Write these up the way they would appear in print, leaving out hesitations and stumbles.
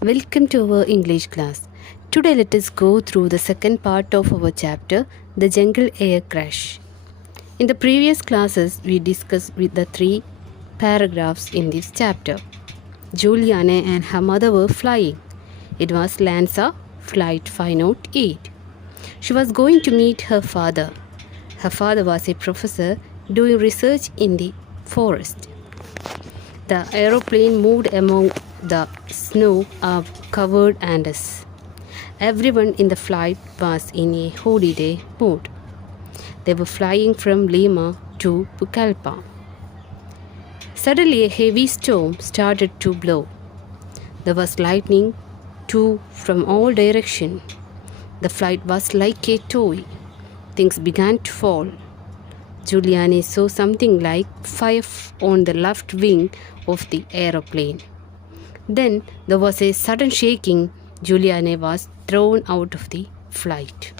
Welcome to our English class. Today let us go through the second part of our chapter, The Jungle Air Crash. In the previous classes, we discussed with the three paragraphs in this chapter. Juliane and her mother were flying. It was Lanza, Flight 508. She was going to meet her father. Her father was a professor doing research in the forest. The aeroplane moved among the snow-covered Andes. Everyone in the flight was in a holiday mood. They were flying from Lima to Pucallpa. Suddenly, a heavy storm started to blow. There was lightning too from all directions. The flight was like a toy. Things began to fall. Juliane saw something like fire on the left wing of the aeroplane. Then there was a sudden shaking. Juliane was thrown out of the flight.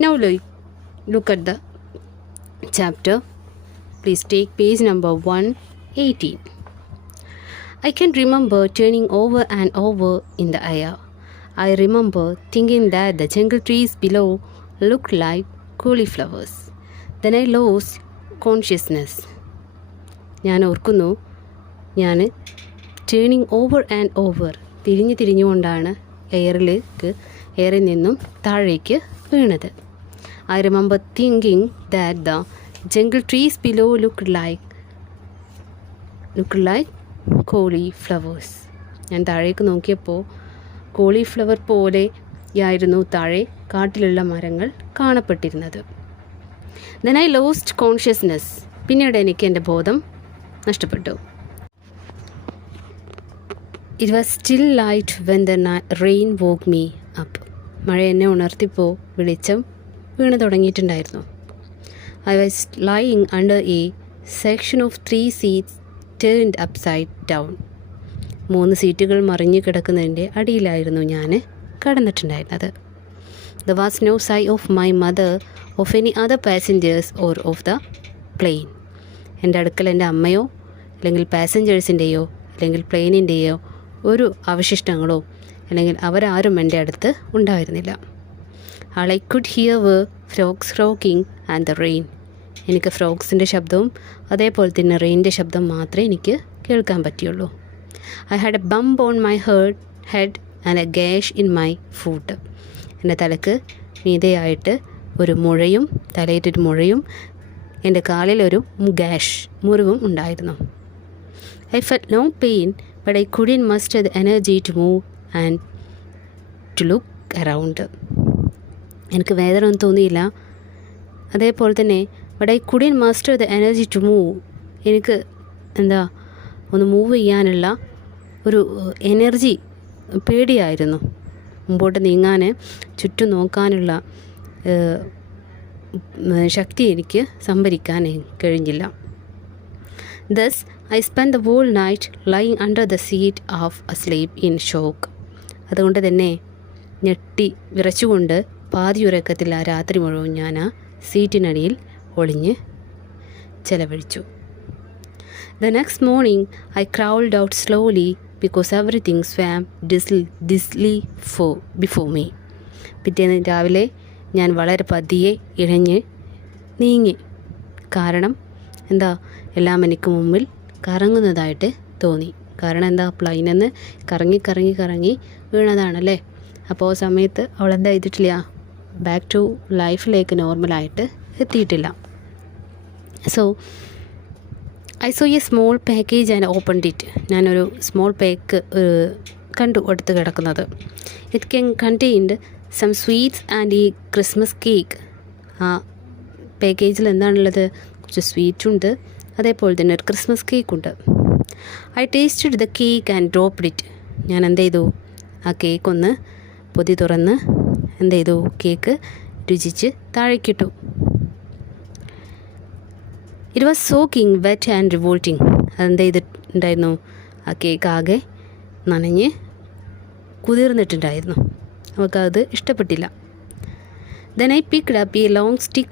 Now look at the chapter. Please take page number 118. I can remember turning over and over in the air. I remember thinking that the jungle trees below looked like cauliflowers. Then I lost consciousness. ഞാൻ ഓർക്കുന്നു ഞാൻ turning over and over തിരിഞ്ഞുകൊണ്ടാണ് എയറിൽ നിന്നും താഴേക്ക് വീണത്. I remember thinking that the jungle trees below look like cauliflowers. ഞാൻ താഴേക്ക് നോക്കിയപ്പോൾ കോളിഫ്ലവർ പോലെയായിരുന്നു താഴെ കാട്ടിലുള്ള മരങ്ങൾ കാണപ്പെട്ടിരുന്നത്. Then I lost consciousness. പിന്നീട് എനിക്ക് എൻ്റെ ബോധം നഷ്ടപ്പെട്ടു. It was still light when the rain woke me up. മഴ എന്നെ ഉണർത്തിപ്പോൾ വെളിച്ചം വീണ് തുടങ്ങിയിട്ടുണ്ടായിരുന്നു. I was lying under a section of 3 seats turned upside down. 3 സീറ്റുകൾ മറിഞ്ഞു കിടക്കുന്നതിൻ്റെ അടിയിലായിരുന്നു ഞാൻ കടന്നിട്ടുണ്ടായിരുന്നത്. There was no sign of my mother, of any other passengers or of the plane. എൻ്റെ അടുക്കൽ എൻ്റെ അമ്മയോ അല്ലെങ്കിൽ പാസഞ്ചേഴ്സിൻ്റെയോ അല്ലെങ്കിൽ പ്ലെയിനിൻ്റെയോ ഒരു അവശിഷ്ടങ്ങളോ അല്ലെങ്കിൽ അവരാരും എൻ്റെ അടുത്ത് ഉണ്ടായിരുന്നില്ല. All I could hear were frogs croaking and the rain. എനിക്ക് ഫ്രോഗ്സിൻ്റെ ശബ്ദവും അതേപോലെ തന്നെ റെയിൻ്റെ ശബ്ദം മാത്രമേ എനിക്ക് കേൾക്കാൻ പറ്റിയുള്ളൂ. I had a bump on my head and a gash in my foot. എൻ്റെ തലക്ക് മീതെയായിട്ട് ഒരു മുഴയും തലയിട്ടൊരു മുഴയും എൻ്റെ കാലിലൊരു മുറിവും ഉണ്ടായിരുന്നു. I felt no pain, but I couldn't muster the energy to move and to look around. എനിക്ക് വേദന ഒന്നും തോന്നിയില്ല. അതേപോലെ തന്നെ but I couldn't muster the energy to move. എനിക്ക് ഒന്ന് മൂവ് ചെയ്യാനുള്ള ഒരു എനർജി പേടിയായിരുന്നു. മുമ്പോട്ട് നീങ്ങാൻ ചുറ്റും നോക്കാനുള്ള ശക്തി എനിക്ക് സംഭരിക്കാൻ കഴിഞ്ഞില്ല. Thus, I spent the whole night lying under the seat half asleep in shock. അതുകൊണ്ട് തന്നെ ഞെട്ടി വിറച്ചുകൊണ്ട് പാതിയുറക്കത്തിൽ ആ രാത്രി മുഴുവൻ ഞാൻ ആ സീറ്റിനടിയിൽ ഒളിഞ്ഞ് ചെലവഴിച്ചു. The next morning, I crawled out slowly because everything swam dizzily before me. പിറ്റേന്ന് രാവിലെ ഞാൻ വളരെ പതിയെ ഇഴഞ്ഞ് നീങ്ങി. കാരണം എല്ലാം എനിക്ക് മുമ്പിൽ കറങ്ങുന്നതായിട്ട് തോന്നി. കാരണം പ്ലെയിനിൽ കറങ്ങി വീണതാണല്ലേ. അപ്പോൾ ആ സമയത്ത് അവൾ ചെയ്തിട്ടില്ല, ബാക്ക് ടു ലൈഫിലേക്ക് നോർമലായിട്ട് എത്തിയിട്ടില്ല. So I saw a small package and opened it. ഞാനൊരു സ്മോൾ പാക്ക് കണ്ടു അടുത്ത് കിടക്കുന്നത്. It contained some sweets and a Christmas cake. ആ പാക്കേജിൽ എന്താണുള്ളത്? കുറച്ച് സ്വീറ്റുണ്ട്, അതേപോലെ തന്നെ ഒരു Christmas കേക്കുണ്ട്. I tasted the cake and dropped it. ഞാൻ ആ കേക്ക് ഒന്ന് പൊതി തുറന്ന് കേക്ക് രുചിച്ച് താഴേക്കിട്ടു. It was soaking wet and revolting. അതെന്തായിരുന്നു? ആ കേക്ക് ആകെ നനഞ്ഞ് കുതിർന്നിട്ടുണ്ടായിരുന്നു. അവൾക്കത് ഇഷ്ടപ്പെട്ടില്ല. Then I picked up a long stick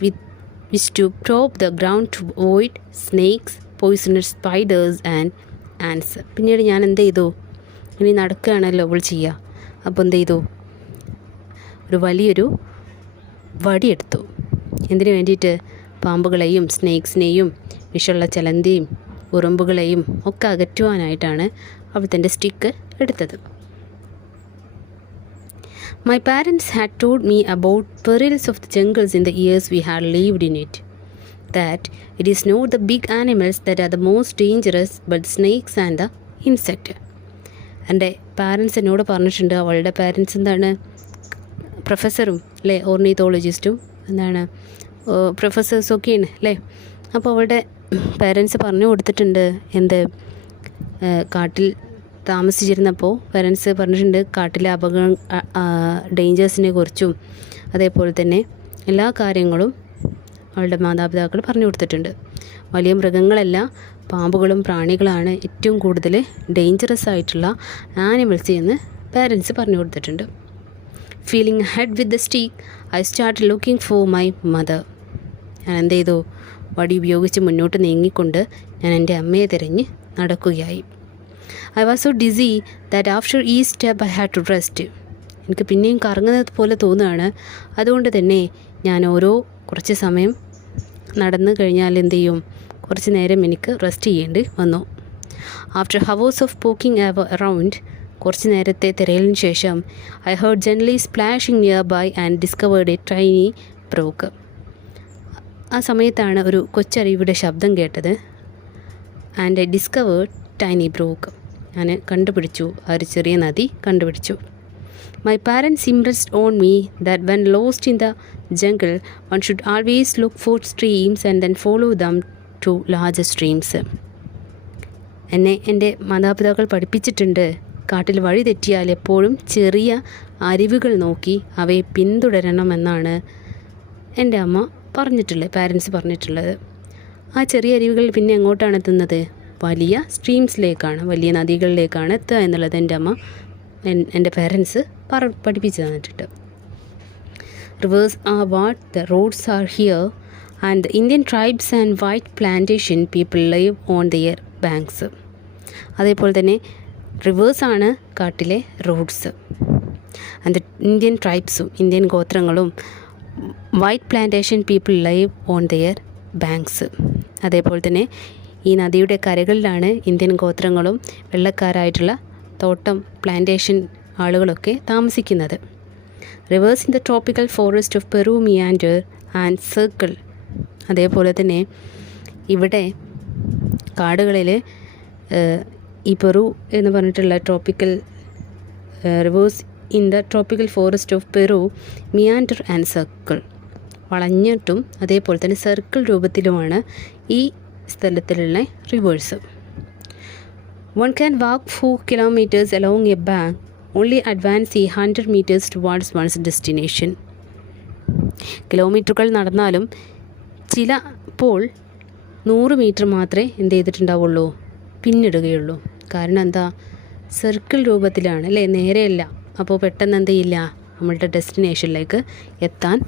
which to probe the ground to avoid snakes, poisonous spiders and ants. പിന്നീട് ഞാൻ ഇനി നടക്കുകയാണല്ലോ അവൾ ചെയ്യുക. അപ്പോൾ എന്ത് ചെയ്തു, ഒരു വലിയൊരു വടിയെടുത്തു. എന്തിനു വേണ്ടിയിട്ട്? പാമ്പുകളെയും സ്നേക്സിനെയും വിഷമുള്ള ചലന്തിയും ഉറുമ്പുകളെയും ഒക്കെ അകറ്റുവാനായിട്ടാണ് അവൾ തൻ്റെ സ്റ്റിക്ക് എടുത്തത്. My parents had told me about perils of the jungles in the years we had lived in it. That it is not the big animals that are the most dangerous, but the snakes and the insect. എൻ്റെ parents എന്നോട് പറഞ്ഞിട്ടുണ്ട്. അവളുടെ parents എന്താണ്? പ്രൊഫസറും അല്ലേ, ഓർണിത്തോളജിസ്റ്റും എന്താണ് പ്രൊഫസേഴ്സൊക്കെയാണ് അല്ലേ. അപ്പോൾ അവളുടെ പാരൻസ് പറഞ്ഞു കൊടുത്തിട്ടുണ്ട് എന്ത്, കാട്ടിൽ താമസിച്ചിരുന്നപ്പോൾ പാരൻസ് പറഞ്ഞിട്ടുണ്ട് കാട്ടിലെ ഡേഞ്ചേഴ്സിനെ കുറിച്ചും അതേപോലെ തന്നെ എല്ലാ കാര്യങ്ങളും അവളുടെ മാതാപിതാക്കൾ പറഞ്ഞു കൊടുത്തിട്ടുണ്ട്. വലിയ മൃഗങ്ങളല്ല, പാമ്പുകളും പ്രാണികളാണ് ഏറ്റവും കൂടുതൽ ഡേഞ്ചറസ് ആയിട്ടുള്ള ആനിമൽസ് എന്ന് പാരൻസ് പറഞ്ഞു കൊടുത്തിട്ടുണ്ട്. Feeling head with the steak I start looking for my mother. ഞാൻ എന്ത് ചെയ്തു, വടി ഉപയോഗിച്ച് മുന്നോട്ട് നീങ്ങിക്കൊണ്ട് ഞാൻ എൻ്റെ അമ്മയെ തിരഞ്ഞ് നടക്കുകയായി. I was so dizzy that after ഈ step I had to rest. എനിക്ക് പിന്നെയും കറങ്ങുന്നത് പോലെ തോന്നുകയാണ്. അതുകൊണ്ട് തന്നെ ഞാൻ കുറച്ച് സമയം നടന്നു കഴിഞ്ഞാൽ എന്ത് ചെയ്യും, കുറച്ച് നേരം എനിക്ക് റെസ്റ്റ് ചെയ്യേണ്ടി വന്നു. After hours of poking around, കുറച്ച് നേരത്തെ തിരയലിന് ശേഷം I heard gently splashing nearby and discovered a tiny brook. ആ സമയത്താണ് ഒരു കൊച്ചരുവിയുടെ ശബ്ദം കേട്ടത്. And I discovered tiny brook. ഞാൻ കണ്ടുപിടിച്ചു, ആ ഒരു ചെറിയ നദി കണ്ടുപിടിച്ചു. My parents impressed on me that when lost in the jungle one should always look for streams and then follow them to larger streams. എന്നെ എൻ്റെ മാതാപിതാക്കൾ പഠിപ്പിച്ചിട്ടുണ്ട്, കാട്ടിൽ വഴി തെറ്റിയാൽ എപ്പോഴും ചെറിയ അരുവികൾ നോക്കി അവയെ പിന്തുടരണമെന്നാണ് എൻ്റെ അമ്മ പറഞ്ഞിട്ടുള്ളത്, പാരൻസ് പറഞ്ഞിട്ടുള്ളത്. ആ ചെറിയ അരുവികൾ പിന്നെ എങ്ങോട്ടാണ് എത്തുന്നത്? വലിയ സ്ട്രീംസിലേക്കാണ്, വലിയ നദികളിലേക്കാണ് എത്തുക എന്നുള്ളത് എൻ്റെ പാരൻസ് പഠിപ്പിച്ചു തന്നിട്ടുണ്ട്. Rivers are what the roads are here and the Indian tribes and white plantation people live on their banks. അതേപോലെ തന്നെ റിവേഴ്സാണ് കാട്ടിലെ റോഡ്സ്. ആൻഡ് ഇന്ത്യൻ ട്രൈബ്സും ഇന്ത്യൻ ഗോത്രങ്ങളും white plantation people live on their banks. അതേപോലെ തന്നെ ഈ നദിയുടെ കരകളിലാണ് ഇന്ത്യൻ ഗോത്രങ്ങളും വെള്ളക്കാരായിട്ടുള്ള തോട്ടം പ്ലാന്റേഷൻ ആളുകളൊക്കെ താമസിക്കുന്നത്. Rivers in the tropical forest of Peru meander and circle. അതേപോലെ തന്നെ ഇവിടെ കാടുകളിൽ ഈ പെറു എന്ന് പറഞ്ഞിട്ടുള്ള tropical rivers in the tropical forest of Peru meander and circle. വളഞ്ഞിട്ടും അതേപോലെ തന്നെ സർക്കിൾ രൂപത്തിലുമാണ് ഈ സ്ഥലത്തിലുള്ള rivers. One can walk 4 kilometers along a bank, only advance 100 meters towards one's destination. കിലോമീറ്ററുകൾ നടന്നാലും ചിലപ്പോൾ 100 മീറ്റർ മാത്രമേ എന്ത് ചെയ്തിട്ടുണ്ടാവുള്ളൂ, പിന്നിടുകയുള്ളൂ. കാരണം എന്താ, സർക്കിൾ രൂപത്തിലാണ് അല്ലേ, നേരെയല്ല. അപ്പോൾ പെട്ടെന്ന് എന്ത് ചെയ്യില്ല, നമ്മളുടെ ഡെസ്റ്റിനേഷനിലേക്ക് എത്താൻ.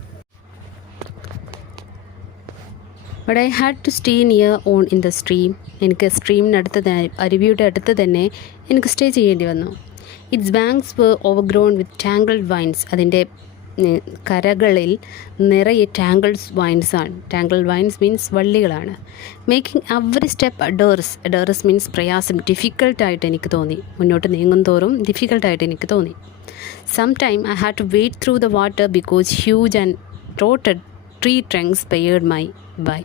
But I had to stay near on in the stream. എനിക്ക് സ്ട്രീമിനടുത്ത് അരുവിയുടെ അടുത്ത് തന്നെ എനിക്ക് സ്റ്റേ ചെയ്യേണ്ടി വന്നു. Its banks were overgrown with tangled vines. അതിൻ്റെ കരകളിൽ നിറയെ ടാങ്കിൾഡ് വൈൻസാണ്. ടാങ്കിൾഡ് വൈൻസ് മീൻസ് വള്ളികളാണ്. മേക്കിംഗ് എവറി സ്റ്റെപ്പ് അഡേഴ്സ് മീൻസ് പ്രയാസം, ഡിഫിക്കൽട്ടായിട്ട് എനിക്ക് തോന്നി. മുന്നോട്ട് നീങ്ങും തോറും ഡിഫിക്കൽട്ടായിട്ട് എനിക്ക് തോന്നി. Some time I had to wait through the water because huge and rotted tree trunks paired my by.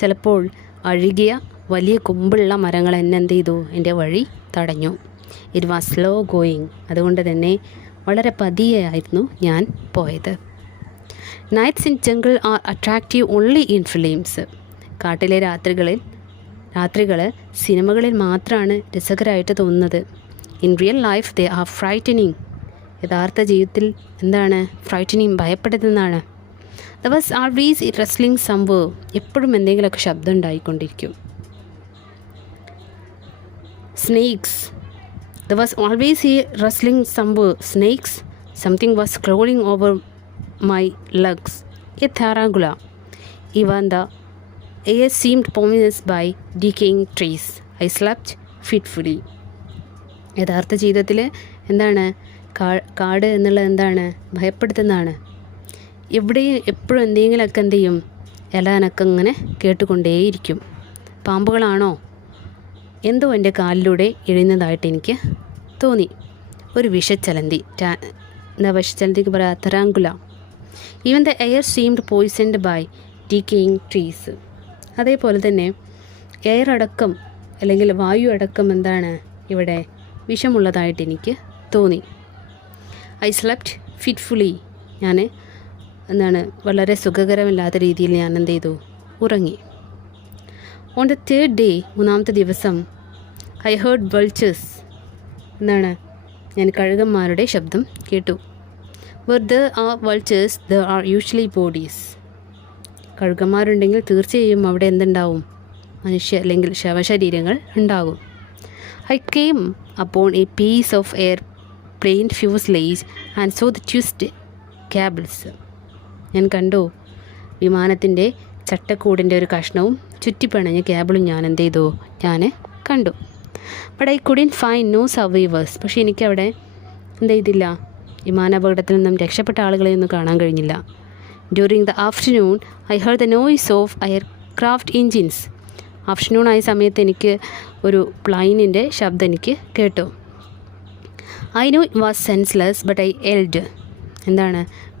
ചിലപ്പോൾ അഴുകിയ വലിയ കൊമ്പുള്ള മരങ്ങൾ എന്നെ എന്ത് ചെയ്തു, എൻ്റെ വഴി തടഞ്ഞു. It was slow going. അതുകൊണ്ട് തന്നെ വളരെ പതിയായിരുന്നു ഞാൻ പോയത്. Nights in jungle are attractive only in films. കാട്ടിലെ രാത്രികൾ സിനിമകളിൽ മാത്രമാണ് രസകരമായിട്ട് തോന്നുന്നത്. In real life they are frightening. യഥാർത്ഥ ജീവിതത്തിൽ എന്താണ് ഫ്രൈറ്റനിങ്, ഭയപ്പെടുന്നതാണ്. There was always rustling somewhere. എപ്പോഴും എന്തെങ്കിലുമൊക്കെ ശബ്ദം ഉണ്ടായിക്കൊണ്ടിരിക്കും. സ്നേക്സ്. ദ വാസ് ഓൾവേസ് ഈ rustling somewhere. Snakes. Something was crawling over my legs. A tarantula. Even the air seemed poisonous by decaying trees. I slept fitfully. യഥാർത്ഥ ജീവിതത്തിൽ എന്താണ് കാട് എന്നുള്ളത് എന്താണ്? ഭയപ്പെടുത്തുന്നതാണ്. എവിടെയും എപ്പോഴും എന്തെങ്കിലുമൊക്കെ എന്ത് ചെയ്യും? ഇല അനക്കം ഇങ്ങനെ കേട്ടുകൊണ്ടേയിരിക്കും. പാമ്പുകളാണോ? എന്തോ എൻ്റെ കാലിലൂടെ എഴുന്നതായിട്ട് എനിക്ക് തോന്നി. ഒരു വിഷച്ചലന്തി. വിഷച്ചലന്തിക്ക് പറയാം tarantula. Even the air seemed poisoned by decaying trees. അതേപോലെ തന്നെ എയർ അടക്കം അല്ലെങ്കിൽ വായു അടക്കം എന്താണ് ഇവിടെ വിഷമുള്ളതായിട്ട് എനിക്ക് തോന്നി. I slept fitfully. ഞാൻ വളരെ സുഖകരമല്ലാത്ത രീതിയിൽ ഞാൻ എന്ത് ചെയ്തു? ഉറങ്ങി. ഓൺ ദ തേർഡ് ഡേ, മൂന്നാമത്തെ ദിവസം, ഐ ഹേർഡ് വൾച്ചേഴ്സ്. ഞാൻ കഴുകന്മാരുടെ ശബ്ദം കേട്ടു. Where there are vultures there are usually bodies. കഴുകന്മാരുണ്ടെങ്കിൽ തീർച്ചയായും അവിടെ എന്തുണ്ടാവും? മനുഷ്യ അല്ലെങ്കിൽ ശവശരീരങ്ങൾ ഉണ്ടാകും. I came upon a piece of airplane fuselage and saw the twisted cables. ഞാൻ കണ്ടു വിമാനത്തിൻ്റെ ചട്ടക്കൂടിൻ്റെ ഒരു കഷ്ണവും ചുറ്റിപ്പിണഞ്ഞ കേബിളും ഞാൻ എന്ത് ചെയ്തു? ഞാൻ കണ്ടു. But I couldn't find no survivors. പക്ഷേ എനിക്കവിടെ എന്ത് ചെയ്തില്ല? വിമാനാപകടത്തിൽ നിന്നും രക്ഷപ്പെട്ട ആളുകളെയൊന്നും കാണാൻ കഴിഞ്ഞില്ല. During the afternoon I heard the noise of aircraft engines. Afternoon ആയ സമയത്ത് എനിക്ക് ഒരു പ്ലെയിനിൻ്റെ ശബ്ദം എനിക്ക് കേട്ടു. I know it was senseless but I yelled.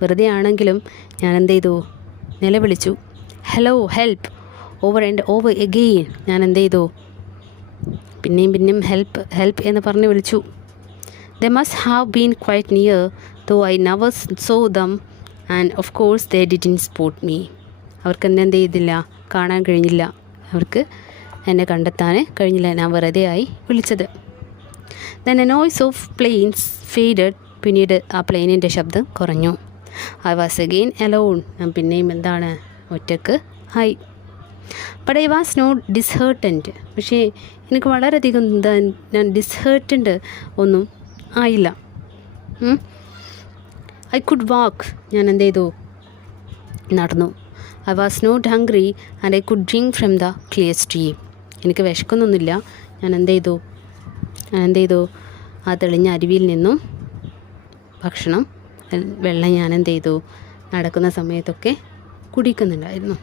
വെറുതെ ആണെങ്കിലും ഞാൻ എന്ത് ചെയ്തു? നിലവിളിച്ചു. Hello, help, over and over again. ഞാൻ എന്ത് ചെയ്തു? പിന്നെയും ഹെൽപ്പ് ഹെൽപ്പ് എന്ന് പറഞ്ഞ് വിളിച്ചു. They must have been quite near though I never saw them and of course they didn't spot me. അവർക്ക് എന്ത് ചെയ്തില്ല? കാണാൻ കഴിഞ്ഞില്ല. അവർക്ക് എന്നെ കണ്ടെത്താൻ കഴിഞ്ഞില്ല. ഞാൻ വെറുതെ ആയി വിളിച്ചത്. Then a noise of planes faded. പിന്നീട് ആ പ്ലെയിനിൻ്റെ ശബ്ദം കുറഞ്ഞു. I was again alone. ഞാൻ പിന്നെയും ഒറ്റക്ക് ആയി. But I was not disheartened. പക്ഷേ എനിക്ക് വളരെയധികം ഞാൻ ഡിസ്ഹേർട്ടൻഡ് ഒന്നും ആയില്ല. I could walk. ഞാൻ എന്ത് ചെയ്തു? നടന്നു. I was not hungry and I could drink from the clear stream. എനിക്ക് വിശക്കുന്നൊന്നുമില്ല. ഞാൻ എന്ത് ചെയ്തു? ആ തെളിഞ്ഞ അരുവിയിൽ നിന്നും വെള്ളം ഞാൻ എന്ത് ചെയ്തു? നടക്കുന്ന സമയത്തൊക്കെ കുടിക്കുന്നുണ്ടായിരുന്നു.